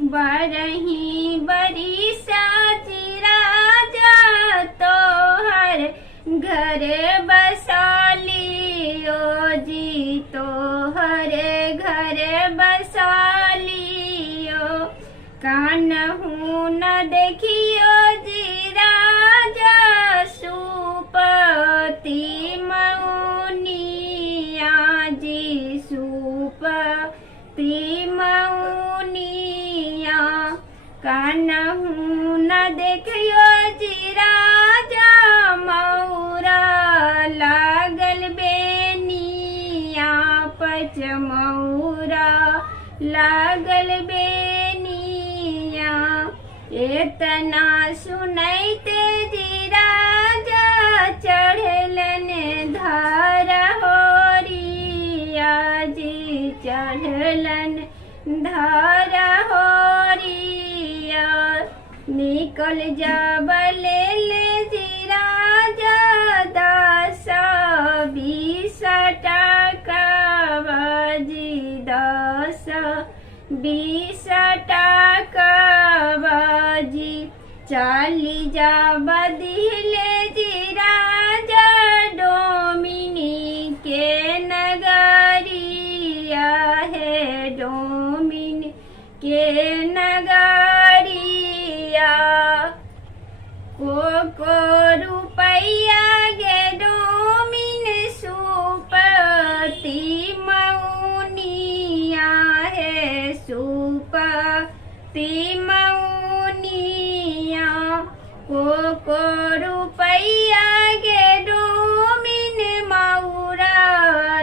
बरही बरिसा राजा तोहर घर बसालियो जी, तोहर घर बसालियो। कान्हू न देखियो जी राजा सुपति मौनिया जी, सुपति मौनिया। कान्हू न देखियो जी राजा मौरा लागल बेनिया, पच मौरा लागल बेनिया। एतना सुनैते जी राजा चढ़लन धार होरिया जी, चढ़लन धार होरिया। निकल जाबले ले जी राजा 10-20 टका बाजी, 10-20 टका बाजी। चाली जा बदिले जी राजा डोमिनी के नगरिया है, डोमिनी के नगरिया। को रुपैया गे डोमिन सुपति मौनिया है, सुपति मौनिया। को रुपैया गे डोमिन मौरा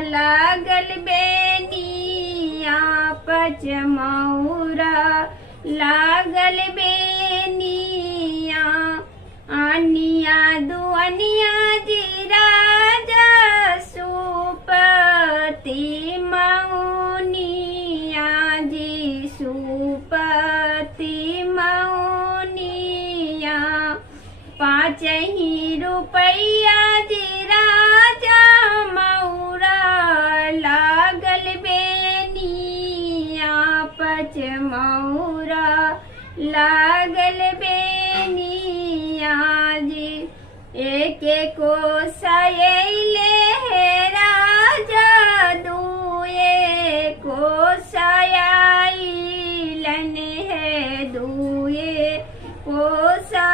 लागल बेनिया, पच मौरा लागल बेनिया। आनिया दुअनिया जी राजा सुपति मौनिया जी, सुपति मौनिया। 5 ही रुपैया जी राजा मौरा लागल बेनिया, पच मौरा लागल बेनिया जी। एक कोसैले है राजा, दुए कोसैलन है, दुए कोसैलन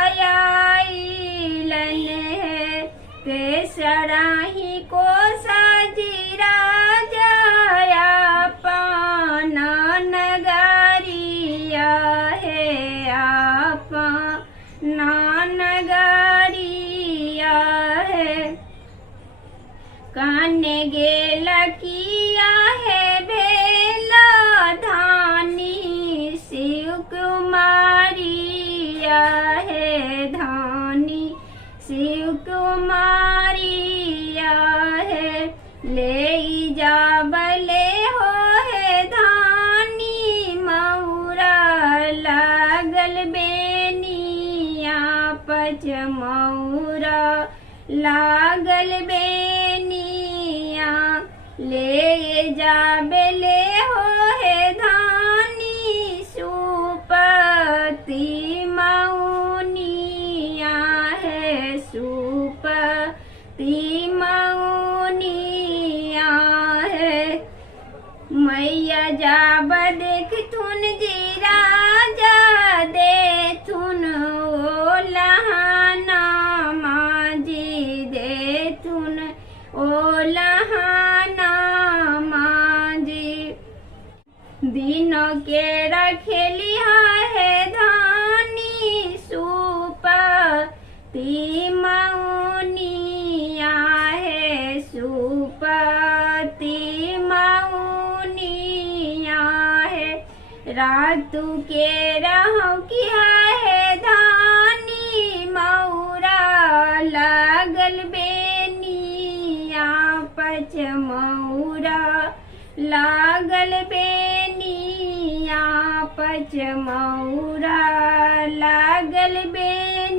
है। तेसरा ही कोसा जी राजा अपना नगरिया है, अपना नगरिया है। काने गेल किया है भेला धानी शिव कुमारिया है, धानी शिव कुमारिया है। ले जाबले हो है धानी मौरा लागल बेनिया, पच मौरा लागल बेनिया। ले जाबले हो है धानी सुपति मौनिया है, सुपति मौनिया है। मैया जाब देख थुन जी राजा दे थुन ओ लहाना माजी, दे थुन ओ लहाना माजी। दिनों के रखेलिया है धानी सुपति मौनिया है, सुपति मौनिया है। रातू के रहूं किया है धानी मौरा लागल बेनिया, पच मौरा लागल बेनिया, पच मौरा लागल बेनिया।